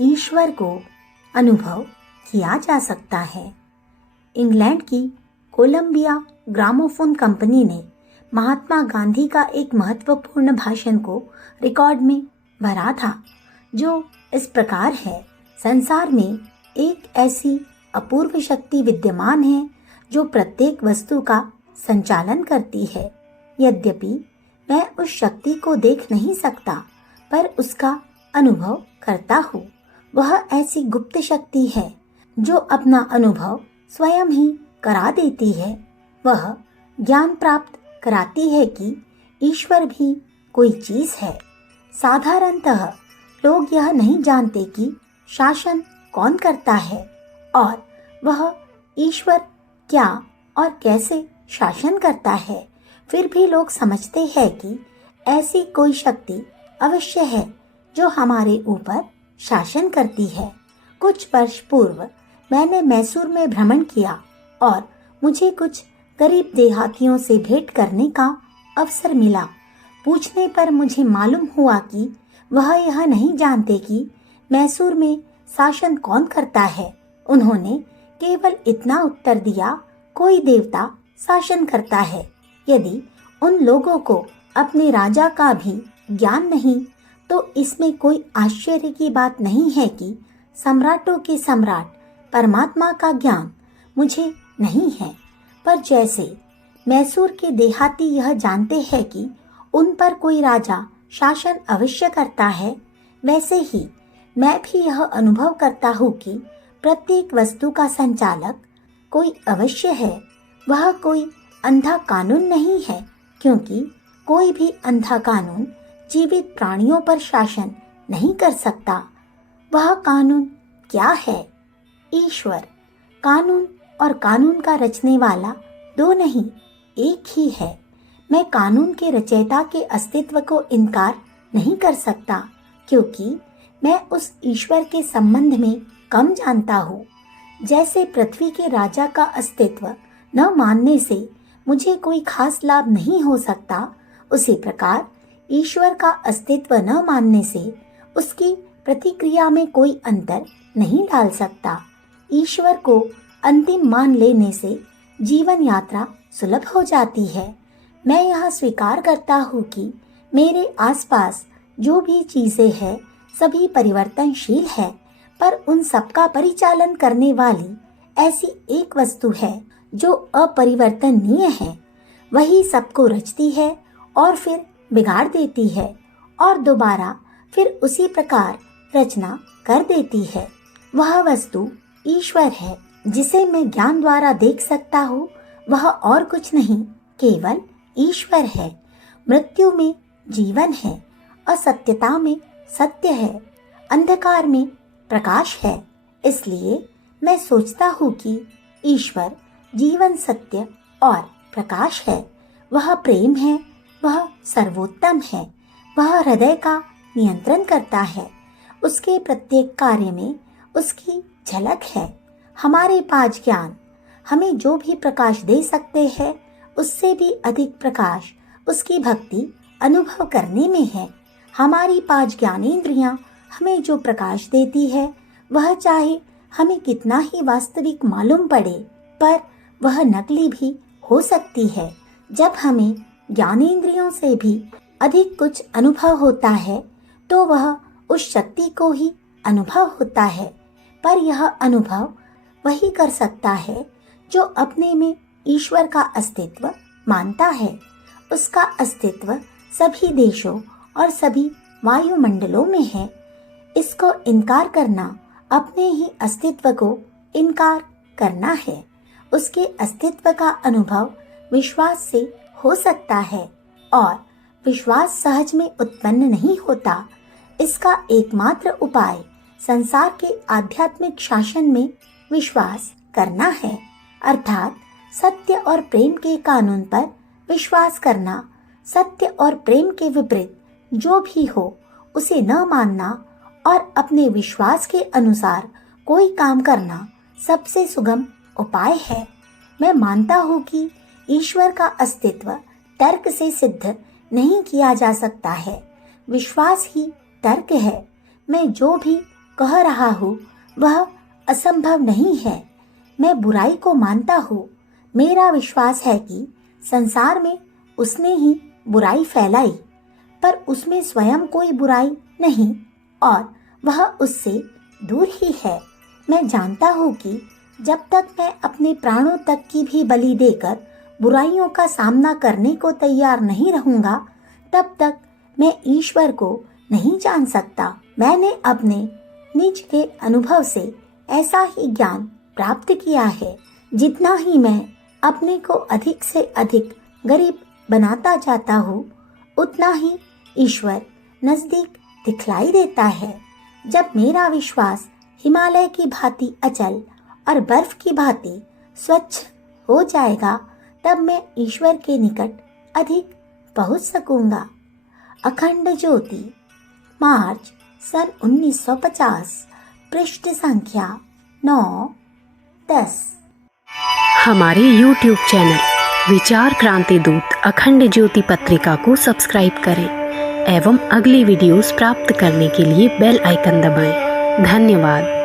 ईश्वर को अनुभव किया जा सकता है। इंग्लैंड की कोलंबिया ग्रामोफोन कंपनी ने महात्मा गांधी का एक महत्वपूर्ण भाषण को रिकॉर्ड में भरा था, जो इस प्रकार है। संसार में एक ऐसी अपूर्व शक्ति विद्यमान है जो प्रत्येक वस्तु का संचालन करती है। यद्यपि मैं उस शक्ति को देख नहीं सकता, पर उसका अनुभव करता हूँ। वह ऐसी गुप्त शक्ति है जो अपना अनुभव स्वयं ही करा देती है। वह ज्ञान प्राप्त कराती है कि ईश्वर भी कोई चीज है। साधारणतः लोग यह नहीं जानते कि शासन कौन करता है और वह ईश्वर क्या और कैसे शासन करता है। फिर भी लोग समझते हैं कि ऐसी कोई शक्ति अवश्य है जो हमारे ऊपर शासन करती है। कुछ वर्ष पूर्व मैंने मैसूर में भ्रमण किया और मुझे कुछ गरीब देहातियों से भेंट करने का अवसर मिला। पूछने पर मुझे मालूम हुआ कि वह यह नहीं जानते कि मैसूर में शासन कौन करता है। उन्होंने केवल इतना उत्तर दिया, कोई देवता शासन करता है। यदि उन लोगों को अपने राजा का भी ज्ञान नहीं, तो इसमें कोई आश्चर्य की बात नहीं है कि सम्राटों के सम्राट परमात्मा का ज्ञान मुझे नहीं है। पर जैसे मैसूर के देहाती यह जानते हैं कि उन पर कोई राजा शासन अवश्य करता है, वैसे ही मैं भी यह अनुभव करता हूँ कि प्रत्येक वस्तु का संचालक कोई अवश्य है। वह कोई अंधा कानून नहीं है, क्योंकि कोई भी अंधा कानून जीवित प्राणियों पर शासन नहीं कर सकता। वह कानून क्या है? ईश्वर। कानून और कानून का रचने वाला दो नहीं, एक ही है। मैं कानून के रचयिता के अस्तित्व को इनकार नहीं कर सकता, क्योंकि मैं उस ईश्वर के संबंध में कम जानता हूँ। जैसे पृथ्वी के राजा का अस्तित्व न मानने से मुझे कोई खास लाभ नहीं हो सकता, उसी प्रकार ईश्वर का अस्तित्व न मानने से उसकी प्रतिक्रिया में कोई अंतर नहीं डाल सकता। ईश्वर को अंतिम मान लेने से जीवन यात्रा सुलभ हो जाती है। मैं यह स्वीकार करता हूँ कि मेरे आसपास जो भी चीजें हैं सभी परिवर्तनशील है, पर उन सबका परिचालन करने वाली ऐसी एक वस्तु है जो अपरिवर्तनीय है। वही सबको रचती है और फिर बिगाड़ देती है और दोबारा फिर उसी प्रकार रचना कर देती है। वह वस्तु ईश्वर है, जिसे मैं ज्ञान द्वारा देख सकता हूँ। वह और कुछ नहीं, केवल ईश्वर है। मृत्यु में जीवन है, असत्यता में सत्य है, अंधकार में प्रकाश है। इसलिए मैं सोचता हूँ कि ईश्वर जीवन, सत्य और प्रकाश है। वह प्रेम है, वह सर्वोत्तम है, वह हृदय का नियंत्रण करता है। उसके प्रत्येक कार्य में उसकी झलक है। हमारे पांच ज्ञान हमें जो भी प्रकाश दे सकते हैं, उससे भी अधिक प्रकाश उसकी भक्ति अनुभव करने में है। हमारी पांच ज्ञानेंद्रियां हमें जो प्रकाश देती है, वह चाहे हमें कितना ही वास्तविक मालूम पड़े, पर वह नकली भी हो सकती है। जब हमें ज्ञानेंद्रियों से भी अधिक कुछ अनुभव होता है, तो वह उस शक्ति को ही अनुभव होता है। पर यह अनुभव वही कर सकता है जो अपने में ईश्वर का अस्तित्व मानता है। उसका अस्तित्व सभी देशों और सभी वायुमंडलों में है। इसको इनकार करना अपने ही अस्तित्व को इनकार करना है। उसके अस्तित्व का अनुभव विश्वास से हो सकता है, और विश्वास सहज में उत्पन्न नहीं होता। इसका एकमात्र उपाय संसार के आध्यात्मिक शासन में विश्वास करना है, अर्थात सत्य और प्रेम के कानून पर विश्वास करना। सत्य और प्रेम के विपरीत जो भी हो उसे न मानना और अपने विश्वास के अनुसार कोई काम करना सबसे सुगम उपाय है। मैं मानता हूँ कि ईश्वर का अस्तित्व तर्क से सिद्ध नहीं किया जा सकता है। विश्वास ही तर्क है। मैं जो भी कह रहा हूँ वह असंभव नहीं है। मैं बुराई को मानता हूँ। मेरा विश्वास है कि संसार में उसने ही बुराई फैलाई, पर उसमें स्वयं कोई बुराई नहीं और वह उससे दूर ही है। मैं जानता हूँ कि जब तक मैं अपने प्राणों तक की भी बलि देकर बुराइयों का सामना करने को तैयार नहीं रहूँगा, तब तक मैं ईश्वर को नहीं जान सकता। मैंने अपने निज के अनुभव से ऐसा ही ज्ञान प्राप्त किया है। जितना ही मैं अपने को अधिक से अधिक गरीब बनाता जाता हूँ, उतना ही ईश्वर नजदीक दिखलाई देता है। जब मेरा विश्वास हिमालय की भांति अचल और बर्फ की भांति स्वच्छ हो जाएगा, तब मैं ईश्वर के निकट अधिक पहुंच सकूंगा। अखंड ज्योति, मार्च सन 1950, पृष्ठ संख्या 9-10। हमारे YouTube चैनल विचार क्रांति दूत अखंड ज्योति पत्रिका को सब्सक्राइब करें एवं अगली वीडियोस प्राप्त करने के लिए बेल आइकन दबाएं। धन्यवाद।